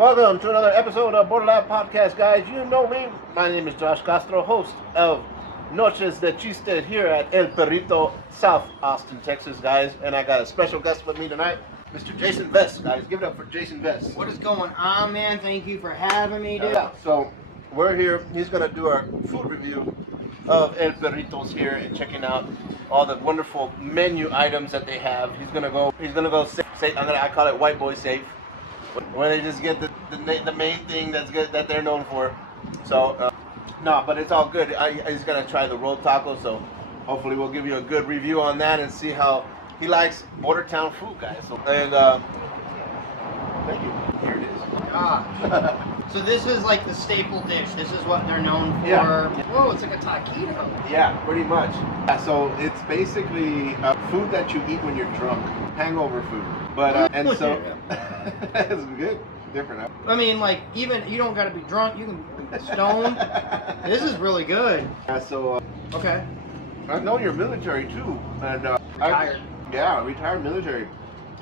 Welcome to another episode of BorderLaughs Podcast, guys. You know me. My name is Josh Castro, host of Noches de Chiste here at El Perrito, South Austin, Texas, guys. And I got a special guest with me tonight, Mr. Jason Vest, guys. Give it up for Jason Vest. What is going on, man? Thank you for having me, dude. So we're here. He's going to do our food review of El Perrito's here and checking out all the wonderful menu items that they have. He's gonna go safe. I call it white boy safe, where they just get the main thing that's good that they're known for. So no, but it's all good. He's gonna try the rolled tacos, so hopefully we'll give you a good review on that and see how he likes border town food, guys. So, and thank you. Here it is. Ah. So this is like the staple dish. This is what they're known for. Yeah. Whoa, it's like a taquito. Yeah, pretty much. So it's basically food that you eat when you're drunk, hangover food. But and so it's good, different. I mean, like even you don't gotta be drunk. You can be stoned. This is really good. Okay. I know you're military too, and Retired. Retired military.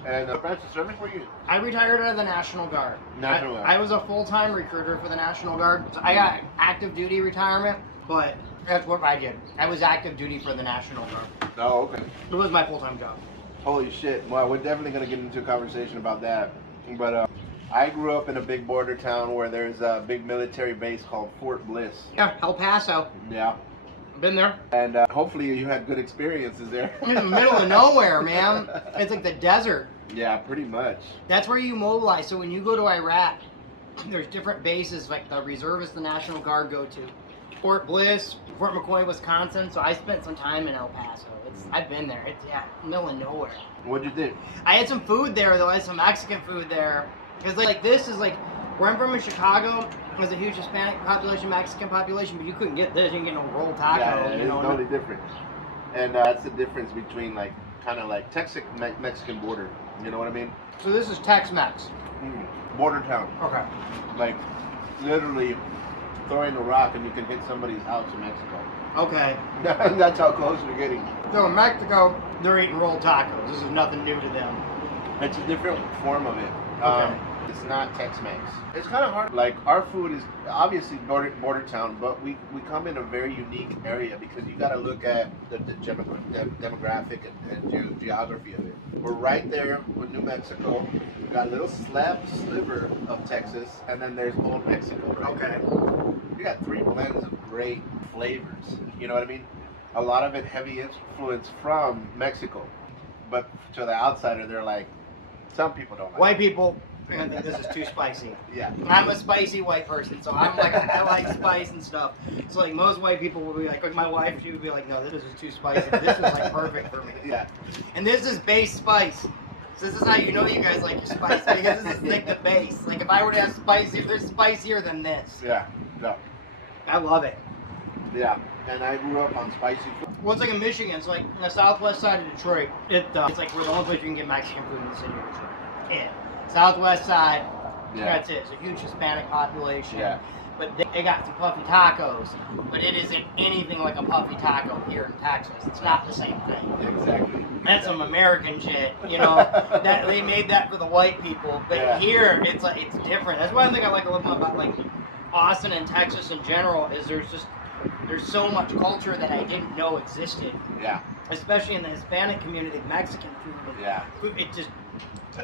And branch of service were you? I retired out of the National Guard. National Guard. I was a full-time recruiter for the National Guard. So I got active duty retirement, but that's what I did. I was active duty for the National Guard. Oh, okay. It was my full-time job. Holy shit. Well, we're definitely going to get into a conversation about that. But I grew up in a big border town where there's a big military base called Fort Bliss. Yeah, El Paso. Yeah. Been there. And hopefully you had good experiences there. In the middle of nowhere, man. It's like the desert. Yeah, pretty much. That's where you mobilize. So when you go to Iraq, there's different bases, like the reservists, the National Guard go to. Fort Bliss, Fort McCoy, Wisconsin. So I spent some time in El Paso. I've been there. It's middle of nowhere. What'd you think? I had some food there though. I had some Mexican food there. Because like this is like where I'm from in Chicago. There's a huge Hispanic population, Mexican population, but you couldn't get this. You didn't get no rolled taco. Yeah, it's you know, totally different. And that's the difference between like kind of like Texas Mexican border. You know what I mean? So this is Tex-Mex. Border town. Okay. Like literally throwing a rock and you can hit somebody's house in Mexico. Okay. That's how close we're getting. So in Mexico, they're eating rolled tacos. This is nothing new to them. It's a different form of it. Okay. It's not Tex-Mex. It's kind of hard. Like our food is obviously border town, but we come in a very unique area because you got to look at the demographic and geography of it. We're right there with New Mexico. We got a little sliver of Texas, and then there's Old Mexico. Right? Okay. We got three blends of great flavors. You know what I mean? A lot of it heavy influence from Mexico, but to the outsider, they're like, some people don't like White it. people, I think this is too spicy. Yeah. I'm a spicy white person, so I'm like, I like spice and stuff. So like most white people will be like my wife, she would be like, no, this is too spicy. This is like perfect for me. Yeah. And this is base spice. So this is how you know you guys like your spice, because this is like the base. Like if I were to have spicy, they're spicier than this. Yeah. No. I love it. Yeah. And I grew up on spicy food. Well, it's like in Michigan. It's like on the southwest side of Detroit. It's like we're the only place you can get Mexican food in the city of Detroit. Yeah. Southwest side, that's it. It's a huge Hispanic population. Yeah. But they got some puffy tacos. But it isn't anything like a puffy taco here in Texas. It's not the same thing. Exactly. That's some American shit, you know. That they made that for the white people. But here, it's like it's different. That's why I think I like a little bit about like Austin and Texas in general. Is there's so much culture that I didn't know existed. Yeah. Especially in the Hispanic community, Mexican food. Yeah.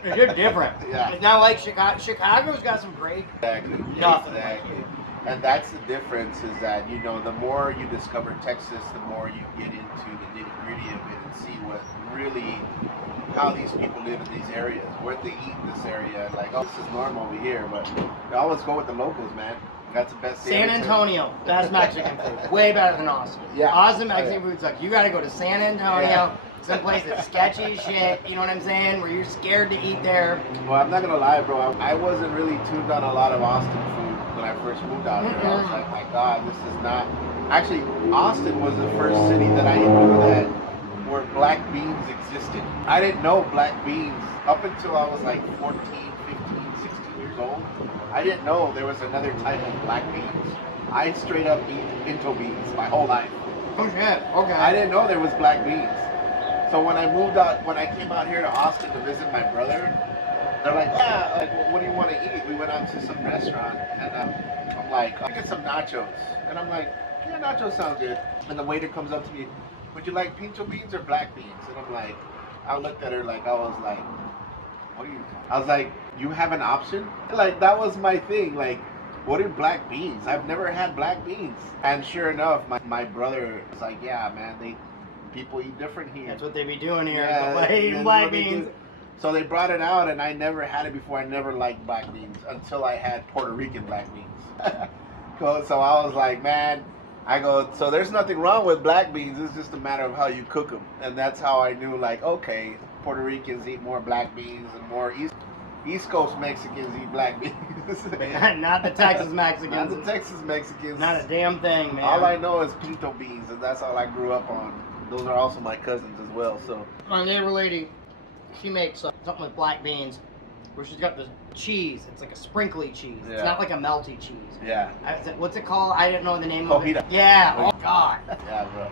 They're different. Yeah. It's not like Chicago. Chicago's got some great. Exactly. Nothing. Exactly. And that's the difference is that, you know, the more you discover Texas, the more you get into the nitty-gritty of it and see what really, how these people live in these areas, what they eat in this area. Like, oh, this is normal over here, but they always go with the locals, man. That's the best. San Antonio, best Mexican food. Way better than Austin. Yeah. Austin Mexican food's like, you gotta go to San Antonio, someplace that's sketchy as shit, you know what I'm saying, where you're scared to eat there. Well, I'm not gonna lie, bro. I wasn't really tuned on a lot of Austin food when I first moved out here. I was like, my God, this is not. Actually, Austin was the first city that I knew that where black beans existed. I didn't know black beans up until I was like 14, 15, 16 years old. I didn't know there was another type of black beans. I straight up eat pinto beans my whole life. Oh shit, okay. I didn't know there was black beans. So when I moved out, when I came out here to Austin to visit my brother, They're like, yeah, like, what do you want to eat? We went out to some restaurant, and I'm like, I'll get some nachos. And I'm like, yeah, nachos sound good. And the waiter comes up to me, would you like pinto beans or black beans? And I'm like, I looked at her like I was like, what are you? I was like, you have an option? Like, that was my thing. Like, what are black beans? I've never had black beans. And sure enough, my brother was like, yeah, man, people eat different here. That's what they be doing here. Yeah, Black beans. So they brought it out, and I never had it before. I never liked black beans until I had Puerto Rican black beans. So I was like, man, so there's nothing wrong with black beans. It's just a matter of how you cook them. And that's how I knew, like, okay, Puerto Ricans eat more black beans, and more East Coast Mexicans eat black beans. Not the Texas Mexicans. Not the Texas Mexicans. Not a damn thing, man. All I know is pinto beans, and that's all I grew up on. Those are also my cousins as well. So my neighbor lady, she makes something with black beans, where she's got this cheese. It's like a sprinkly cheese. Yeah. It's not like a melty cheese. Yeah. What's it called? I didn't know the name of Cojita. it. Yeah. Oh God. Yeah, bro.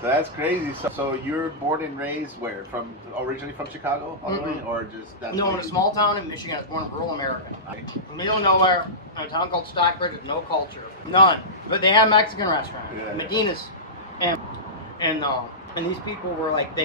So that's crazy. So you're born and raised where? Originally from Chicago, all the way, or just that's no, in a small town in Michigan. I was born in rural America. In the middle of nowhere, in a town called Stockbridge with no culture, none. But they have Mexican restaurants, Medina's, and these people were like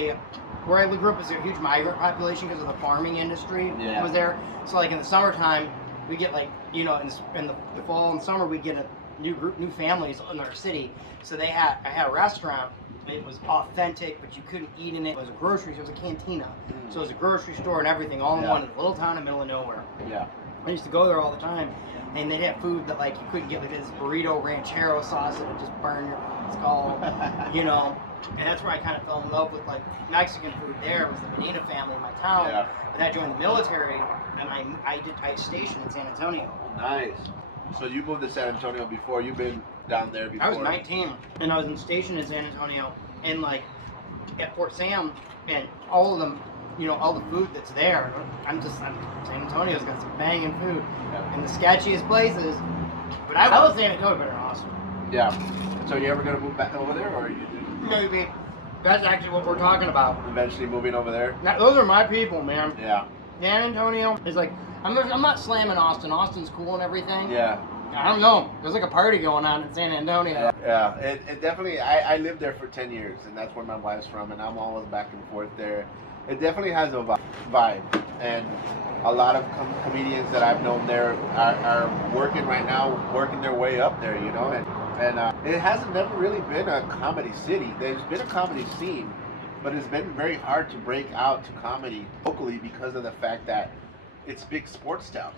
where I grew up is a huge migrant population because of the farming industry was there. So like in the summertime, we get like in the fall and summer we get a new families in our city. So I had a restaurant. It was authentic, but you couldn't eat in it. It was a grocery store. It was a cantina. So it was a grocery store and everything all in one. In a little town in the middle of nowhere. Yeah. I used to go there all the time, and they'd have food that like you couldn't get, like this burrito ranchero sauce that would just burn your skull, And that's where I kind of fell in love with like Mexican food. There was the Medina family in my town. Yeah. And I joined the military, and I stationed in San Antonio. Nice. So you moved to San Antonio before? You've been down there before? I was 19, and I was stationed in San Antonio, and like at Fort Sam, and all of them, all the food that's there. San Antonio's got some banging food, and the sketchiest places. But I love San Antonio better than Austin. Yeah. So you ever gonna move back over there, or are you? Maybe. That's actually what we're talking about. Eventually moving over there. Now, those are my people, man. Yeah. San Antonio is like. I'm not slamming Austin. Austin's cool and everything. Yeah. I don't know. There's like a party going on in San Antonio. Yeah. It definitely. I lived there for 10 years, and that's where my wife's from, and I'm always back and forth there. It definitely has a vibe, and a lot of comedians that I've known there are working right now, working their way up there, and it hasn't never really been a comedy city. There's been a comedy scene, but it's been very hard to break out to comedy locally because of the fact that it's big sports town.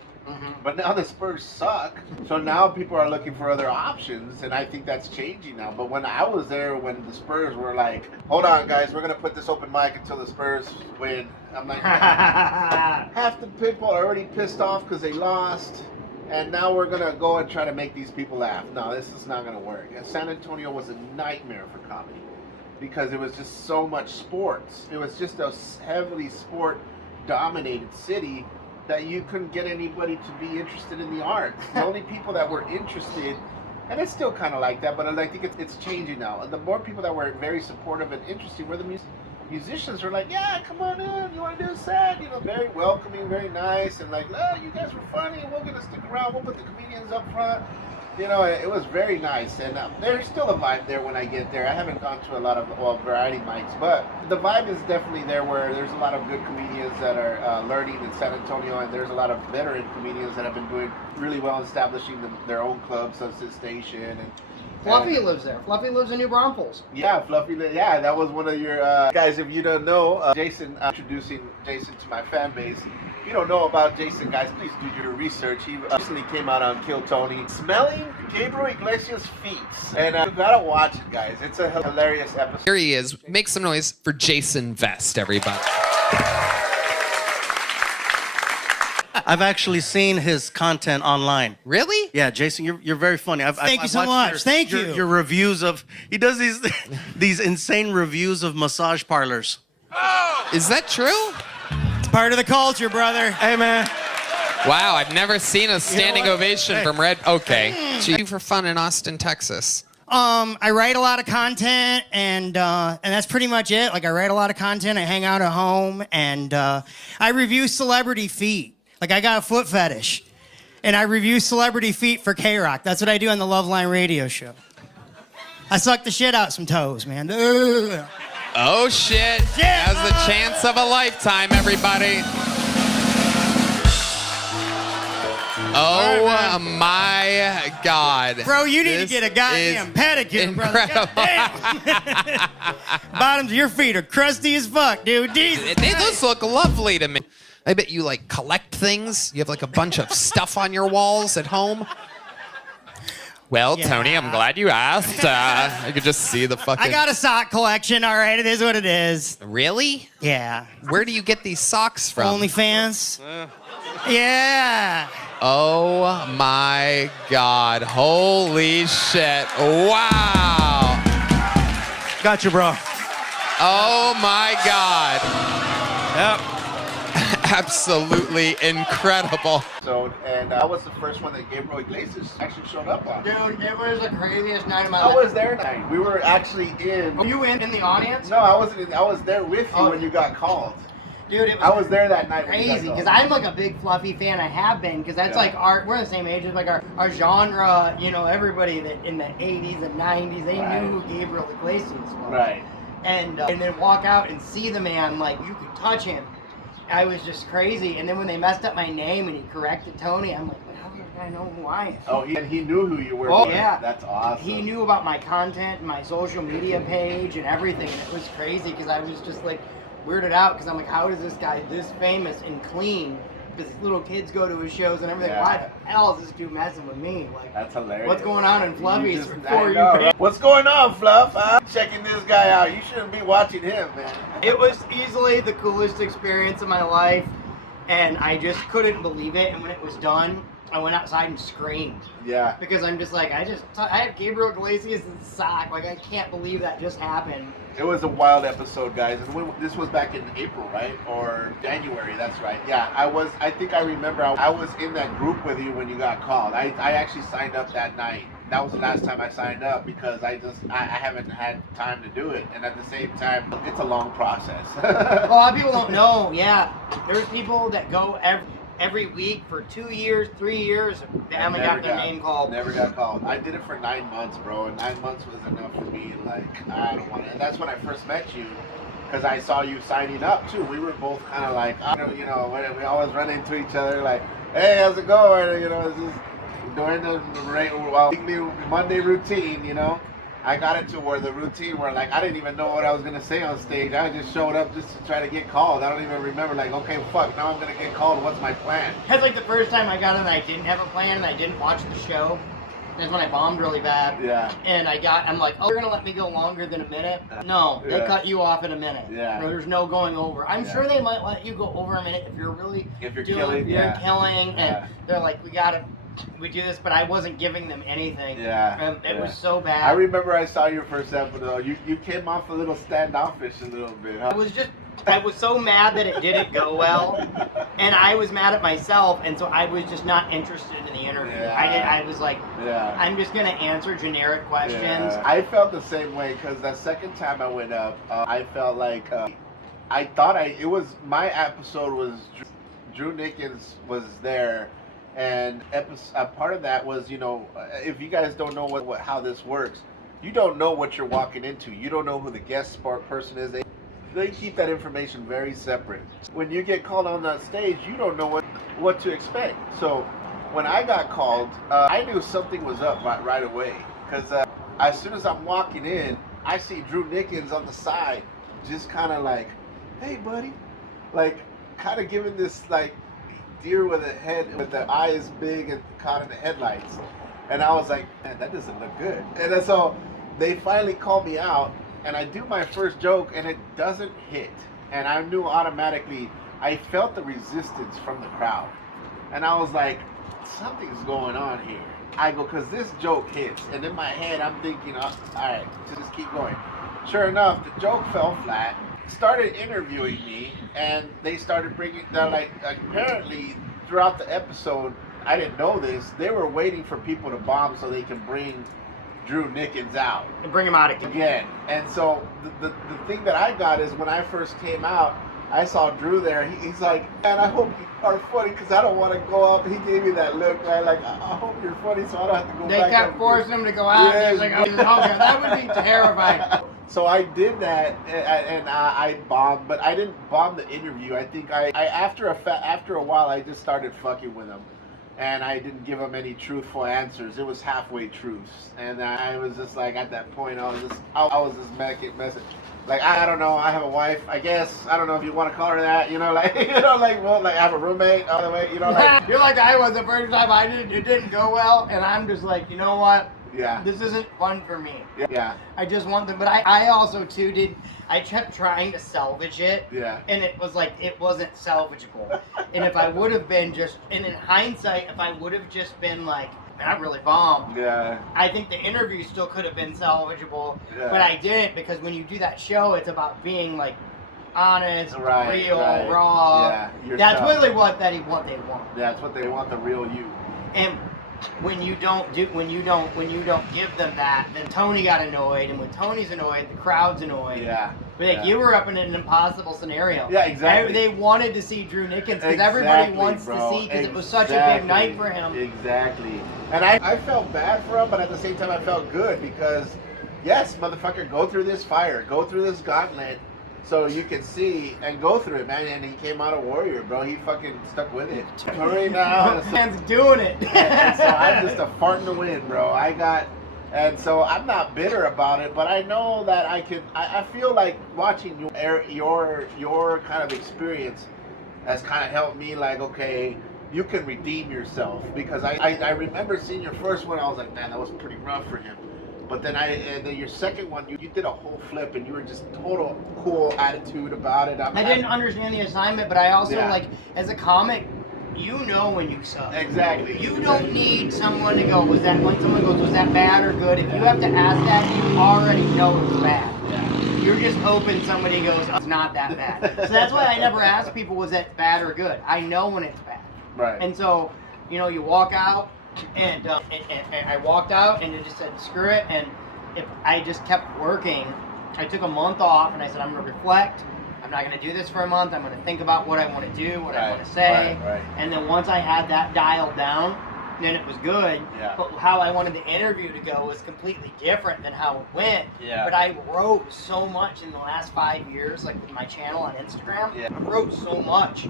But now the Spurs suck, so now people are looking for other options, and I think that's changing now. But when I was there, when the Spurs were like, hold on guys, we're gonna put this open mic until the Spurs win, I'm like, half the people are already pissed off because they lost, and now we're gonna go and try to make these people laugh. No, this is not gonna work. And San Antonio was a nightmare for comedy because it was just so much sports. It was just a heavily sport dominated city that you couldn't get anybody to be interested in the arts. The only people that were interested, and it's still kind of like that, but I think it's changing now. And the more people that were very supportive and interested were the musicians were like, yeah, come on in, you want to do a set? Very welcoming, very nice, and like, oh, you guys were funny, we're going to stick around, we'll put the comedians up front. It was very nice, and there's still a vibe there when I get there. I haven't gone to a lot of variety mics, but the vibe is definitely there where there's a lot of good comedians that are learning in San Antonio, and there's a lot of veteran comedians that have been doing really well establishing their own club, Sunset Station. And Fluffy lives there. Fluffy lives in New Braunfels. Yeah, Fluffy. Yeah, that was one of your guys. If you don't know, Jason, introducing Jason to my fan base. If you don't know about Jason, guys, please do your research. He recently came out on Kill Tony, smelling Gabriel Iglesias' feet. And you gotta watch it, guys. It's a hilarious episode. Here he is. Make some noise for Jason Vest, everybody. I've actually seen his content online. Really? Yeah, Jason, you're very funny. Thank you so much. Thank you. Your reviews of he does these insane reviews of massage parlors. Oh! Is that true? It's part of the culture, brother. Hey, man. Wow, I've never seen a standing ovation from Red. Okay. So you for fun in Austin, Texas. I write a lot of content, and that's pretty much it. Like, I write a lot of content, I hang out at home, and I review celebrity feet. Like, I got a foot fetish, and I review celebrity feet for K-Rock. That's what I do on the Loveline radio show. I suck the shit out some toes, man. Ugh. Oh, shit. Has the chance of a lifetime, everybody. Oh, right, my God. Bro, you need This to get a goddamn is pedicure, brother. incredible. Goddamn. Bottoms of your feet are crusty as fuck, dude. Jesus Those look lovely to me. I bet you, like, collect things. You have, like, a bunch of stuff on your walls at home. Well, Yeah. Tony, I'm glad you asked. I could just see the fucking... I got a sock collection, all right? It is what it is. Really? Yeah. Where do you get these socks from? OnlyFans? Yeah. Oh, my God. Holy shit. Wow. Got you, bro. Oh, my God. Yep. Absolutely incredible. So, and I was the first one that Gabriel Iglesias actually showed up on. Dude, it was the craziest night of my I life. was there that night. We were actually in. Were you in the audience? No, I wasn't. I was there with you when you got called. Dude, it was I was there that night. when you got crazy called. because I'm like a big Fluffy fan. I have been because that's Yeah. like we're the same age as like our genre. You know, everybody that in the 80s and 90s, they Right. knew who Gabriel Iglesias was. Right. And then walk out and see the man, like you could touch him. I was just crazy. And then when they messed up my name and he corrected Tony, I'm like, how does that guy know who I am? Oh, he knew who you were. Oh, man. yeah. That's awesome. He knew about my content, my social media page, and everything. And it was crazy because I was just like weirded out because I'm like, how is this guy this famous and clean? Because little kids go to his shows and everything. Yeah. Why the hell is this dude messing with me? Like, That's hilarious. what's going on in Fluffies I before you know, pay? right? What's going on, Fluff? I'm checking this guy out. You shouldn't be watching him, man. It was easily the coolest experience of my life, and I just couldn't believe it. And when it was done, I went outside and screamed. Yeah. Because I'm just like, I have Gabriel Iglesias in sock. Like, I can't believe that just happened. It was a wild episode, guys. And this was back in April, right? Or January, that's right. Yeah, I think I remember I was in that group with you when you got called. I actually signed up that night. That was the last time I signed up because I haven't had time to do it. And at the same time, it's a long process. A lot of people don't know, yeah. There's people that go every week for 2 years, 3 years, they haven't got their name called. Never got called. I did it for 9 months, bro, and 9 months was enough for me. Like, I don't want to. And that's when I first met you, because I saw you signing up too. We were both kind of like, we always run into each other, like, hey, how's it going? You know, it's just during the weekly Monday routine, you know. I got it to where the routine where like I didn't even know what I was gonna say on stage. I just showed up just to try to get called. I don't even remember like, okay, fuck, now I'm gonna get called. What's my plan? That's like the first time I got in, I didn't have a plan and I didn't watch the show. That's when I bombed really bad. Yeah. And I'm like, oh, you're gonna let me go longer than a minute? No, they Yeah. cut you off in a minute. Yeah. Bro, there's no going over. I'm Yeah. sure they might let you go over a minute if you're killing, yeah. killing, Yeah. and they're like, we do this, but I wasn't giving them anything. Yeah. It yeah. was so bad. I remember I saw your first episode. You came off a little standoffish a little bit, huh? I was so mad that it didn't go well, and I was mad at myself, and so I was just not interested in the interview. Yeah. I was like, Yeah. I'm just gonna answer generic questions. Yeah. I felt the same way because the second time I went up, I felt like I thought my episode was Drew Nickens was there. And part of that was, if you guys don't know how this works, you don't know what you're walking into. You don't know who the guest person is. They keep that information very separate. When you get called on that stage, you don't know what to expect. So when I got called, I knew something was up right away. Because as soon as I'm walking in, I see Drew Nickens on the side, just kind of like, hey, buddy. Like, kind of giving this, like, deer with a head with the eyes big and caught in the headlights, and I was like, man, that doesn't look good. And then so they finally called me out, and I do my first joke, and it doesn't hit, and I knew automatically. I felt the resistance from the crowd, and I was like, something's going on here. I go, because this joke hits, and in my head I'm thinking, all right, just keep going. Sure enough, the joke fell flat. Started interviewing me, and they started bringing like apparently throughout the episode, I didn't know this, they were waiting for people to bomb so they can bring Drew Nickens out And bring him out again. again. And so the thing that I got is when I first came out, I saw Drew there. He's like, man, I hope you are funny because I don't want to go up. He gave me that look, man. Like, I hope you're funny so I don't have to go They back kept up. forcing him to go out. Yes. He's like, oh, that would be terrifying. So I did that, and I bombed, but I didn't bomb the interview. I think after a while, I just started fucking with him, and I didn't give him any truthful answers. It was halfway truths, and I was just like, at that point, I was just making message. Like, I don't know, I have a wife, I guess. I don't know if you want to call her that, you know, like, well, like, I have a roommate, all the way, you know, like. You're like I was the first time it didn't go well, and I'm just like, you know what? Yeah. This isn't fun for me. Yeah. I just want them, but I also too I kept trying to salvage it. Yeah. And it was like, it wasn't salvageable. And if I would have been and in hindsight, if I would have just been like, I really bombed. Yeah. I think the interview still could have been salvageable, Yeah. but I didn't because when you do that show, it's about being like honest, Right, real, right. raw. Yeah, That's yourself. really what they want. That's what they want, the real you. And when you don't give them that, then Tony got annoyed, and when Tony's annoyed, the crowd's annoyed. Yeah. But like yeah. you were up in an impossible scenario. Yeah, exactly. They wanted to see Drew Nickens because everybody wants to see because it was such a big night for him. Exactly. And I felt bad for him, but at the same time I felt good because, yes, motherfucker, go through this fire, go through this gauntlet, so you can see and go through it, man. And he came out a warrior, bro. He fucking stuck with it. Right now, Man's doing it. and so I'm just a fart in the wind, bro. And so I'm not bitter about it, but I know that I feel like watching your kind of experience has kind of helped me, like, okay, you can redeem yourself. Because I remember seeing your first one, I was like, man, that was pretty rough for him. But then your second one, you did a whole flip, and you were just total cool attitude about it. I didn't understand the assignment, but I also, Yeah. like, as a comic, you know when you suck. Exactly. You don't need someone to go, when someone goes, was that bad or good? If you have to ask that, you already know it's bad. Yeah. You're just hoping somebody goes, oh, it's not that bad. So that's why I never ask people, was that bad or good? I know when it's bad. Right. And so, you walk out, and I walked out, and it just said, screw it. And if I just kept working, I took a month off, and I said, I'm going to reflect. I'm not going to do this for a month. I'm going to think about what I want to do, what I want to say. Right. And then once I had that dialed down, then it was good. Yeah. But how I wanted the interview to go was completely different than how it went. Yeah. But I wrote so much in the last 5 years, like with my channel on Instagram. Yeah. I wrote so much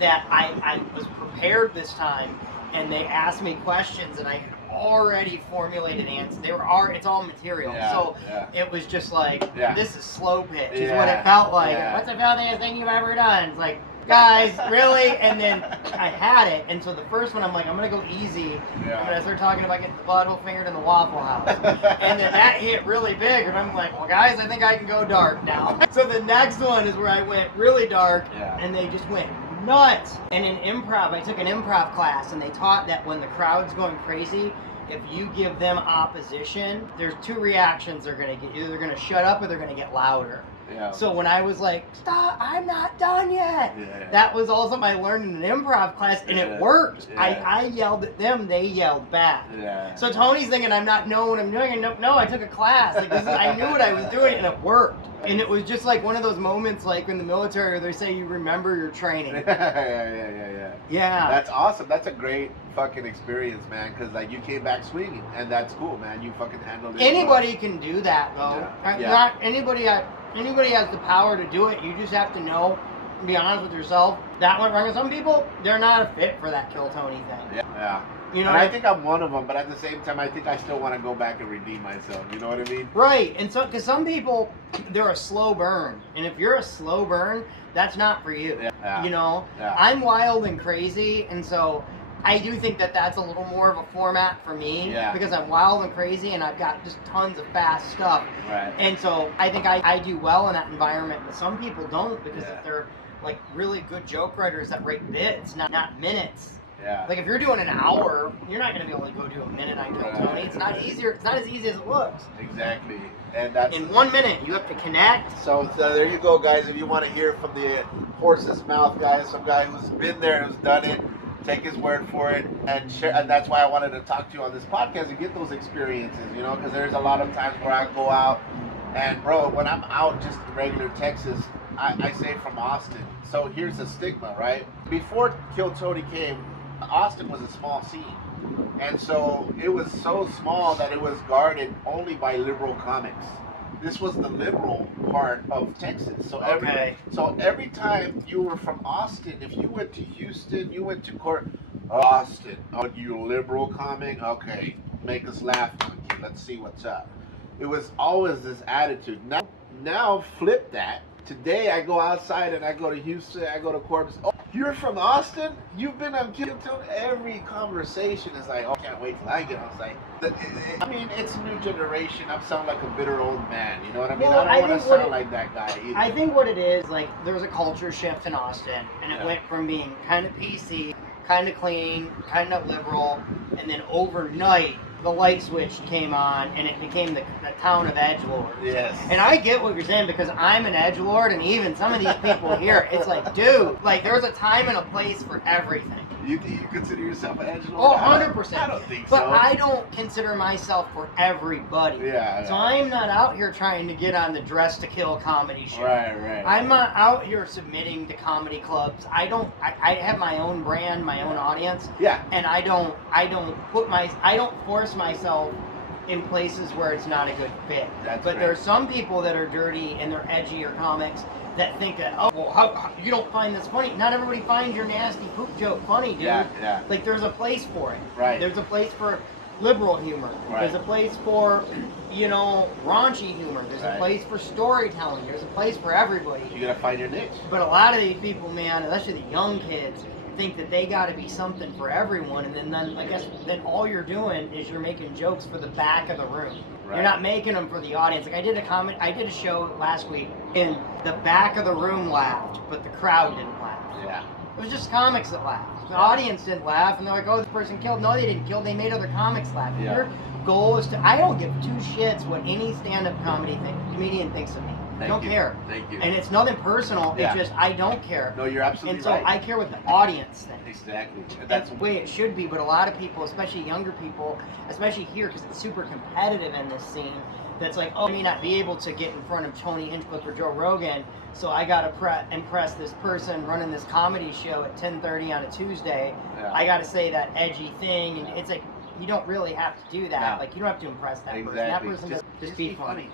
that I was prepared this time, and they asked me questions, and I had already formulated answers. It's all material. Yeah, So yeah. it was just like, Yeah. this is slow pitch, is Yeah, what it felt like. yeah. What's the filthiest thing you've ever done? It's like, guys, really? And then I had it, and so the first one, I'm like, I'm gonna go easy. Yeah. I'm gonna start talking about getting the butthole fingered in the Waffle House. And then that hit really big, and I'm like, well, guys, I think I can go dark now. So the next one is where I went really dark, Yeah. and they just went nuts. And in improv, I took an improv class, and they taught that when the crowd's going crazy, if you give them opposition, there's two reactions they're gonna get. Either they're gonna shut up or they're gonna get louder. Yeah. So when I was like, stop, I'm not done yet. Yeah. That was all something I learned in an improv class, and Yeah. it worked. Yeah. I yelled at them, they yelled back. Yeah. So Tony's thinking I'm not knowing what I'm doing, and no, I took a class. Like I knew what I was doing, and it worked. And it was just like one of those moments, like in the military, where they say you remember your training. yeah. Yeah. That's awesome. That's a great fucking experience, man. Because like you came back swinging, and that's cool, man. You fucking handled it. Anybody can do that, though. Yeah. Not anybody has the power to do it. You just have to know and be honest with yourself. That went wrong. And some people, they're not a fit for that Kill Tony thing. Yeah. You know, and I think I'm one of them, but at the same time, I think I still want to go back and redeem myself. You know what I mean? right. And so, because some people, they're a slow burn, and if you're a slow burn, that's not for you. Yeah. You know, Yeah. I'm wild and crazy, and so I do think that that's a little more of a format for me Yeah. because I'm wild and crazy, and I've got just tons of fast stuff. Right. And so I think I do well in that environment, but some people don't because Yeah. if they're like really good joke writers that write bits, not minutes. Yeah. Like if you're doing an hour, you're not gonna be able to go do a minute on Kill Right. Tony. It's not easier. It's not as easy as it looks. Exactly. And that's In 1 minute, you have to connect. so there you go, guys. If you want to hear from the horse's mouth, guys, some guy who's been there, who's done it, take his word for it, and share. And that's why I wanted to talk to you on this podcast and get those experiences, you know, because there's a lot of times where I go out, and bro, when I'm out just in regular Texas, I say from Austin. So here's the stigma, right? Before Kill Tony came, Austin was a small scene. And so it was so small that it was guarded only by liberal comics. This was the liberal part of Texas. So every time you were from Austin, if you went to Houston, you went to court, Austin, oh, you liberal comic? Okay, make us laugh, monkey. Let's see what's up. It was always this attitude. Now flip that. Today I go outside and I go to Houston, I go to Corpus. Oh, you're from Austin? You've been on Kill Tony? Every conversation is like, oh, I can't wait till I get on site. I mean, it's a new generation. I sound like a bitter old man, you know what I mean? Well, I don't want to sound like that guy either. I think what it is, like, there was a culture shift in Austin, and it went from being kind of PC, kind of clean, kind of liberal, and then overnight, the light switch came on, and it became the town of edgelords. Yes. And I get what you're saying, because I'm an edgelord, and even some of these people here, it's like, dude, like, there's a time and a place for everything. You consider yourself an edgelord? Oh, 100%. I don't think so. But I don't consider myself for everybody. Yeah. So I'm not out here trying to get on the Dress to Kill comedy show. Right. I'm not out here submitting to comedy clubs. I have my own brand, my own audience. Yeah. And I don't force myself in places where it's not a good fit. But there are some people that are dirty and they're edgier comics that think that, oh, well, how you don't find this funny. Not everybody finds your nasty poop joke funny, dude. Yeah. Like, there's a place for it. Right. There's a place for liberal humor. Right. There's a place for, you know, raunchy humor. There's a Right. place for storytelling. There's a place for everybody. You gotta find your niche. But a lot of these people, man, especially the young kids, think that they got to be something for everyone, and then I guess then all you're doing is you're making jokes for the back of the room. Right. You're not making them for the audience. Like, I did a show last week, and the back of the room laughed, but the crowd didn't laugh. Yeah. It was just comics that laughed. The audience didn't laugh, and they're like, "Oh, this person killed." No, they didn't kill. They made other comics laugh. Yeah. Your goal is to. I don't give two shits what any stand-up comedian thinks of me. I don't care. Thank you. And it's nothing personal. Yeah. It's just I don't care. No, you're absolutely And so right. I care what the audience thinks. Exactly. That's the way it should be. But a lot of people, especially younger people, especially here, because it's super competitive in this scene. That's like, oh, I may not be able to get in front of Tony Hinchcliffe or Joe Rogan, so I gotta impress this person running this comedy show at 10:30 on a Tuesday. Yeah. I gotta say that edgy thing, and it's like you don't really have to do that. No. Like, you don't have to impress that person. Exactly. That person just be funny.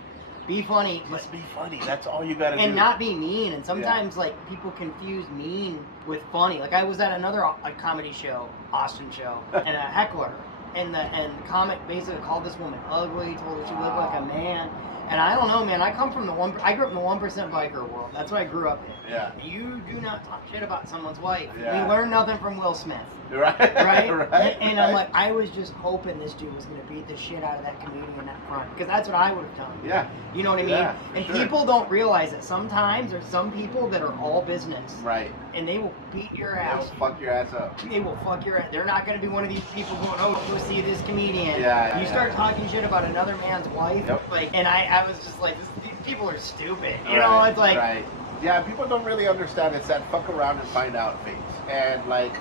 Be funny. Just be funny. That's all you gotta do. And not be mean. And sometimes, like, people confuse mean with funny. Like, I was at another comedy show, Austin show, and a heckler. And the comic basically called this woman ugly, told her she looked like a man. And I don't know, man. I grew up in the 1% biker world. That's what I grew up in. Yeah. You do not talk shit about someone's wife. Yeah. We learned nothing from Will Smith. Right. Right? Right. And I'm like, I was just hoping this dude was going to beat the shit out of that comedian up front. Because that's what I would have done. Yeah. You know what I mean? Yeah, And sure. people don't realize that sometimes there's some people that are all business. Right. And they will beat your They'll ass. fuck your ass up. They will fuck your ass. They're not going to be one of these people going, oh, go see this comedian. Yeah, You start talking shit about another man's wife. Yep. Like, and I was just like, these people are stupid. You know, it's like. Right. Yeah, people don't really understand it's that fuck around and find out phase. And like,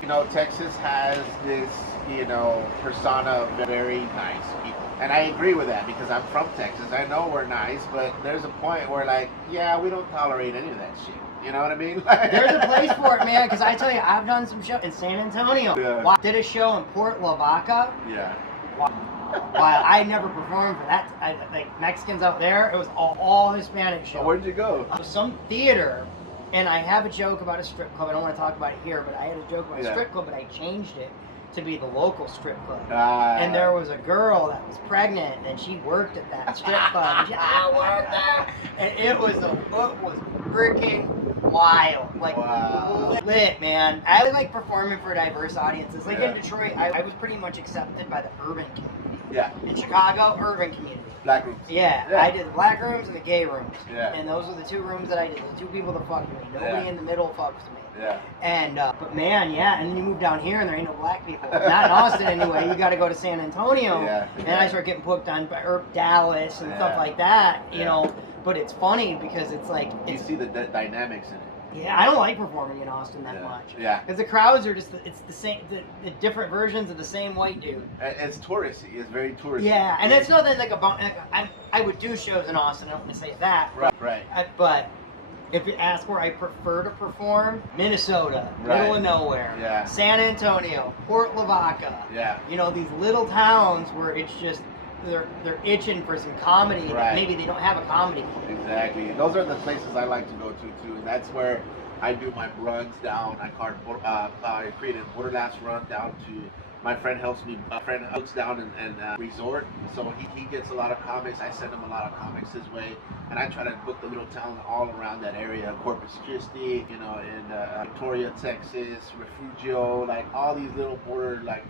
you know, Texas has this, you know, persona of very nice people. And I agree with that because I'm from Texas. I know we're nice, but there's a point where like, yeah, we don't tolerate any of that shit. You know what I mean? There's a place for it, man, because I tell you, I've done some shows in San Antonio. Yeah. Did a show in Port Lavaca. Yeah. While I never performed for that, like Mexicans out there, it was all Hispanic show. Where'd you go? Some theater, and I have a joke about a strip club. I don't want to talk about it here, but I had a joke about a strip club, but I changed it to be the local strip club. And there was a girl that was pregnant, and she worked at that strip club. And I worked there, and it was freaking wild, like lit, man. I like performing for diverse audiences. Like in Detroit, I was pretty much accepted by the urban community. Yeah. In Chicago, urban community. Black rooms. Yeah, I did the black rooms and the gay rooms. Yeah. And those were the two rooms that I did. The two people that fucked me. Nobody in the middle fucked me. Yeah. And but man, yeah. And then you move down here and there ain't no black people. Not in Austin anyway. You got to go to San Antonio. Yeah. And I start getting booked on Dallas and stuff like that. You know. But it's funny because it's like you see the dynamics in it. Yeah, I don't like performing in Austin that much. Yeah. Because the crowds are just, it's the same, the different versions of the same white dude. It's touristy. It's very touristy. Yeah, and it's nothing like I would do shows in Austin, I don't want to say that. Right. But if you ask where I prefer to perform, Minnesota, Right. middle of nowhere, Yeah. San Antonio, Port Lavaca, Yeah. you know, these little towns where it's just, they're itching for some comedy that Right. maybe they don't have a comedy club. Exactly. Those are the places I like to go to too. And that's where I do my runs down. I created BorderLaughs run down to. My friend helps me. My friend hooks down and resort, so he gets a lot of comics. I send him a lot of comics his way, and I try to book the little towns all around that area. Corpus Christi, you know, in Victoria, Texas, Refugio, like all these little border like.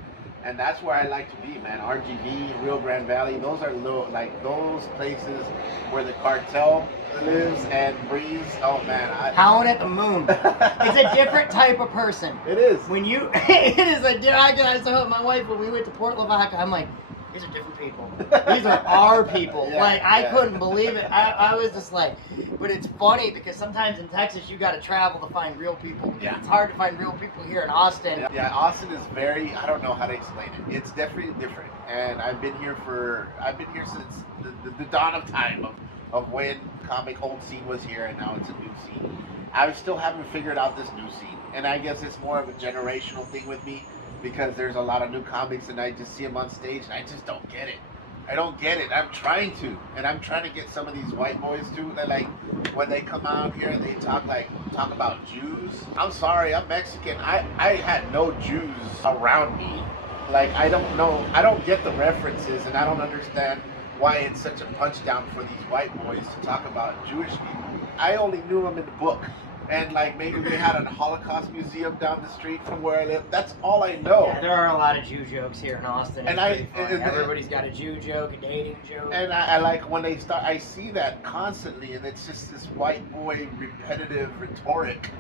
And that's where I like to be, man. RGV, Rio Grande Valley, those are little, like those places where the cartel lives and breathes. Oh man, Howling at the moon. It's a different type of person. It is. When you, it is a. I told my wife when we went to Port Lavaca, I'm like, these are different people. These are our people. Yeah, like I yeah. couldn't believe it. I was just like, but it's funny because sometimes in Texas you got to travel to find real people. Yeah. It's hard to find real people here in Austin. Yeah, Austin is very, I don't know how to explain it. It's definitely different. And I've been here since the dawn of time of when comic old scene was here and now it's a new scene. I still haven't figured out this new scene. And I guess it's more of a generational thing with me because there's a lot of new comics and I just see them on stage and I just don't get it. I don't get it. I'm trying to, and I'm trying to get some of these white boys too. That like when they come out here and they talk about Jews. I'm sorry, I'm Mexican. I had no Jews around me. Like I don't know. I don't get the references, and I don't understand why it's such a punch down for these white boys to talk about Jewish people. I only knew them in the book. And like maybe they had a Holocaust museum down the street from where I live. That's all I know. Yeah, there are a lot of Jew jokes here in Austin. And everybody's got a Jew joke, a dating joke. And I like when they start. I see that constantly, and it's just this white boy repetitive rhetoric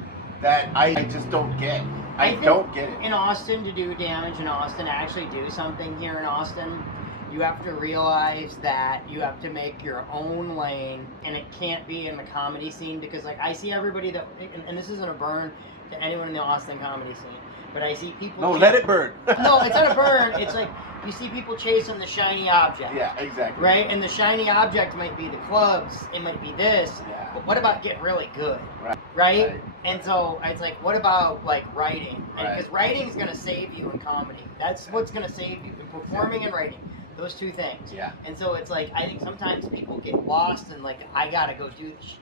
that I just don't get. I don't get it. In Austin, to do damage in Austin, actually do something here in Austin, you have to realize that you have to make your own lane, and it can't be in the comedy scene because, like, I see everybody that, and this isn't a burn to anyone in the Austin comedy scene, but I see people. No, let it burn. No, it's not a burn. It's like you see people chasing the shiny object. Yeah, exactly. Right, and the shiny object might be the clubs. It might be this. Yeah. But what about getting really good? Right. Right? And so it's like, what about like writing? Because Right. writing is going to save you in comedy. That's what's going to save you in performing and writing. Those two things. Yeah. And so it's like, I think sometimes people get lost and like, I gotta go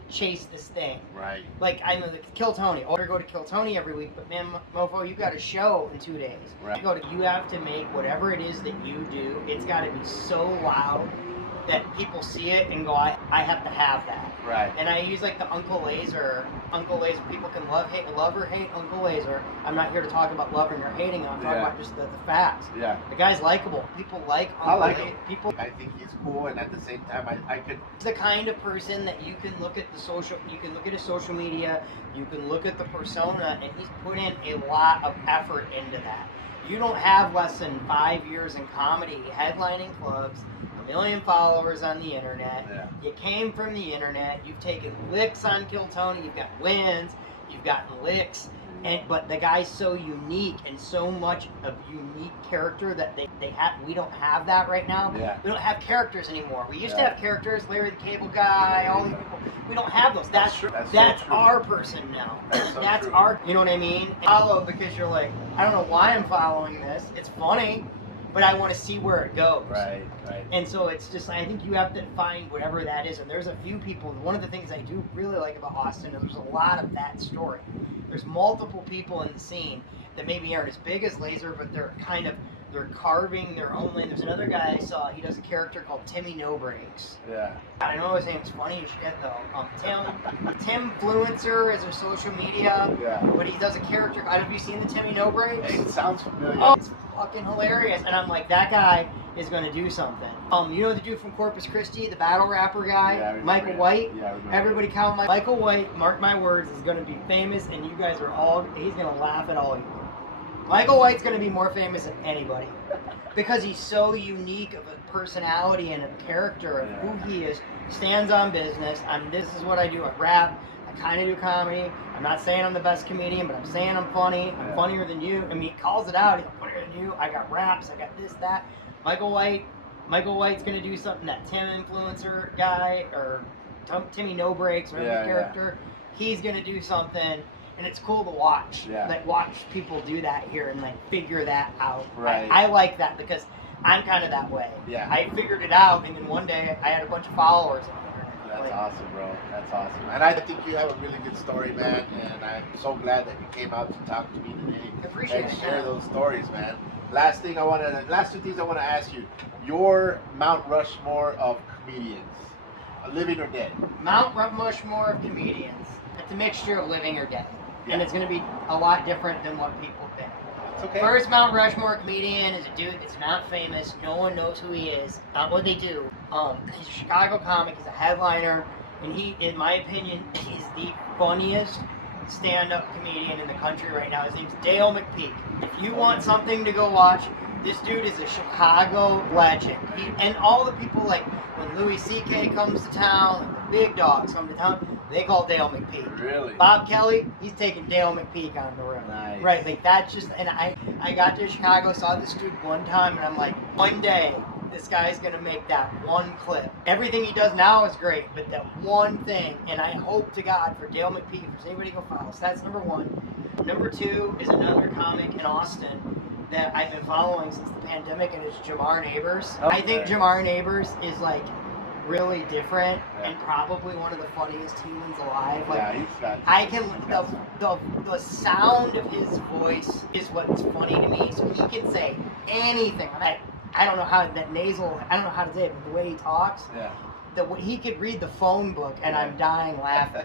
chase this thing. Right. Like, I'm like, Kill Tony. I go to Kill Tony every week, but man, mofo, you got a show in 2 days. Right. You have to make whatever it is that you do, it's gotta be so loud that people see it and go, I have to have that. Right. And I use like the Uncle Laser. Uncle Laser, people can love or hate Uncle Laser. I'm not here to talk about loving or hating him. I'm talking about just the facts. Yeah. The guy's likable. People like Uncle I like Laser. him. People. I think he's cool, and at the same time, I could. He's the kind of person that you can look at you can look at his social media, you can look at the persona, and he's put in a lot of effort into that. You don't have less than 5 years in comedy, headlining clubs, 1 million followers on the internet. Yeah. You came from the internet. You've taken licks on Kill Tony. You've got wins. You've gotten licks. But the guy's so unique and so much of unique character that we don't have that right now. Yeah. We don't have characters anymore. We used to Yeah. have characters, Larry the Cable Guy, all these people. We don't have those. That's true. That's so true. our person now. That's so That's true. our, you know what I mean? Follow because you're like, I don't know why I'm following this. It's funny, but I want to see where it goes. Right. And so it's just, I think you have to find whatever that is. And there's a few people, one of the things I do really like about Austin is there's a lot of that story. There's multiple people in the scene that maybe aren't as big as Laser, but they're carving their own lane. There's another guy I saw, he does a character called Timmy No Breaks. Yeah. I know his name's funny as shit though. Tim Fluencer is a social media, Yeah. but he does a character. Have you seen the Timmy No Breaks? It sounds familiar. Oh, it's fucking hilarious. And I'm like, that guy is going to do something. You know the dude from Corpus Christi, the battle rapper guy, Yeah, I remember Michael him. White? Yeah, I remember Everybody count Michael White, mark my words, is going to be famous, and you guys are all, he's going to laugh at all of you. Michael White's going to be more famous than anybody because he's so unique of a personality and a character of who he is. Stands on business. This is what I do. I rap. I kind of do comedy. I'm not saying I'm the best comedian, but I'm saying I'm funny. I'm funnier than you. I mean, he calls it out. He's funnier than you. I got raps. I got this, that. Michael White's gonna do something. That Tim influencer guy or Timmy No Breaks or whatever character. He's gonna do something. And it's cool to watch. Like watch people do that here and like figure that out. Right. I like that because I'm kind of that way. Yeah. I figured it out, and then one day I had a bunch of followers. That's awesome, bro. That's awesome. And I think you have a really good story, man. And I'm so glad that you came out to talk to me today. Appreciate and it. share those stories, man. Last two things I want to ask you. Your Mount Rushmore of comedians, living or dead? Mount Rushmore of comedians. It's a mixture of living or dead. And it's going to be a lot different than what people think. It's okay. First Mount Rushmore comedian is a dude that's not famous. No one knows who he is. Not what they do. He's a Chicago comic. He's a headliner. And he, in my opinion, is the funniest stand-up comedian in the country right now. His name's Dale McPeak. If you want something to go watch, this dude is a Chicago legend. And all the people, like, when Louis C.K. comes to town, and the big dogs come to town, they call Dale McPeak. Really? Bob Kelly, he's taking Dale McPeak on the road. Nice. Right, like that's just, and I got to Chicago, saw this dude one time, and I'm like, one day, this guy's gonna make that one clip. Everything he does now is great, but that one thing, and I hope to God for Dale McPeak, if there's anybody go follow. So that's number one. Number two is another comic in Austin that I've been following since the pandemic, and it's Jamar Neighbors. I think Jamar Neighbors is like really different and probably one of the funniest humans alive. Like, he's got. I can the sound of his voice is what's funny to me. So he can say anything. I don't know how that nasal. I don't know how to say it, but the way he talks. Yeah. He could read the phone book, and I'm dying laughing.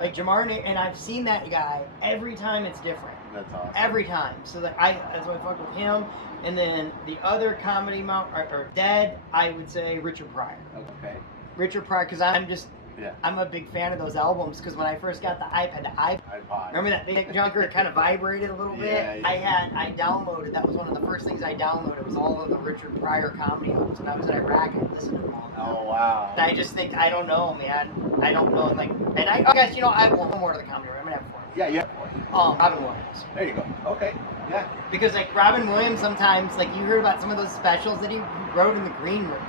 Like Jamar, and I've seen that guy every time. It's different. That's awesome. Every time. So that's why I fuck with him. And then the other comedy or dead, I would say Richard Pryor. Okay. Richard Pryor, because I'm a big fan of those albums. Because when I first got the iPod, remember that big junker? It kind of vibrated a little bit. Yeah. I downloaded. That was one of the first things I downloaded. Was all of the Richard Pryor comedy albums. When I was in Iraq, I listened to them all. Oh wow. And I just think I don't know, man. I don't know. Like, and I guess I have one more to the comedy. I'm gonna have four. Yeah, you have one. Robin Williams. There you go. Okay. Yeah. Because like Robin Williams, sometimes like you heard about some of those specials that he wrote in the green room.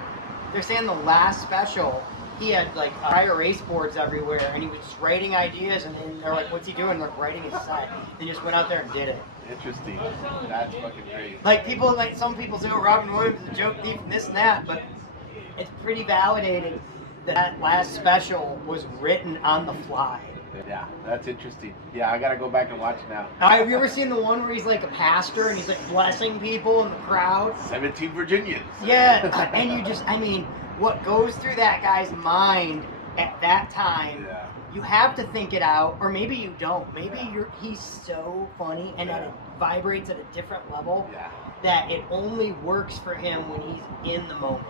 They're saying the last special he had like dry erase boards everywhere, and he was just writing ideas, and then they're like, "What's he doing?" They're writing his set. He just went out there and did it. Interesting. That's fucking great. Like some people say, "Oh, Robin Williams is a joke thief," and this and that, but it's pretty validated that last special was written on the fly. Yeah, that's interesting. Yeah, I gotta go back and watch it now. Have you ever seen the one where he's like a pastor and he's like blessing people in the crowd? 17 Virginians. Yeah, and what goes through that guy's mind at that time, you have to think it out, or maybe you don't. Maybe he's so funny and that it vibrates at a different level that it only works for him when he's in the moment.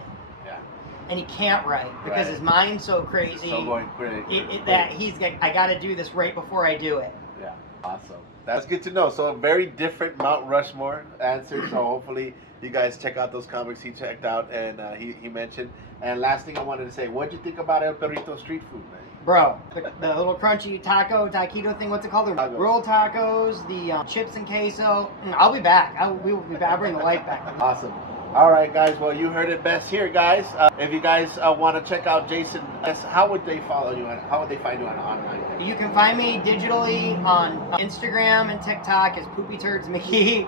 And he can't write because his mind's so crazy. So going crazy. That he's like, I got to do this right before I do it. Yeah, awesome. That's good to know. So a very different Mount Rushmore answer. So hopefully you guys check out those comics he checked out and he mentioned. And last thing I wanted to say, what'd you think about El Perrito street food, man? Bro, the little crunchy taquito thing, what's it called? The rolled tacos, the chips and queso. I'll be back. We will be back. I'll bring the life back. Awesome. All right, guys. Well, you heard it best here, guys. If you guys want to check out Jason, how would they follow you? How would they find you online? You can find me digitally on Instagram and TikTok as Poopy Turds McGee.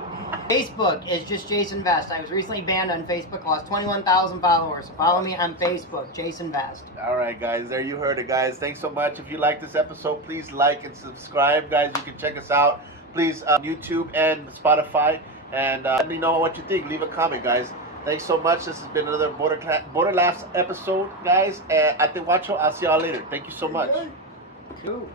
Facebook is just Jason Vest. I was recently banned on Facebook. Lost 21,000 followers. So follow me on Facebook, Jason Vest. All right, guys. There you heard it, guys. Thanks so much. If you like this episode, please like and subscribe, guys. You can check us out, please, YouTube and Spotify. And let me know what you think. Leave a comment, guys. Thanks so much. This has been another BorderLaughs episode, guys. At the Watcho, I'll see y'all later. Thank you so much. Cool.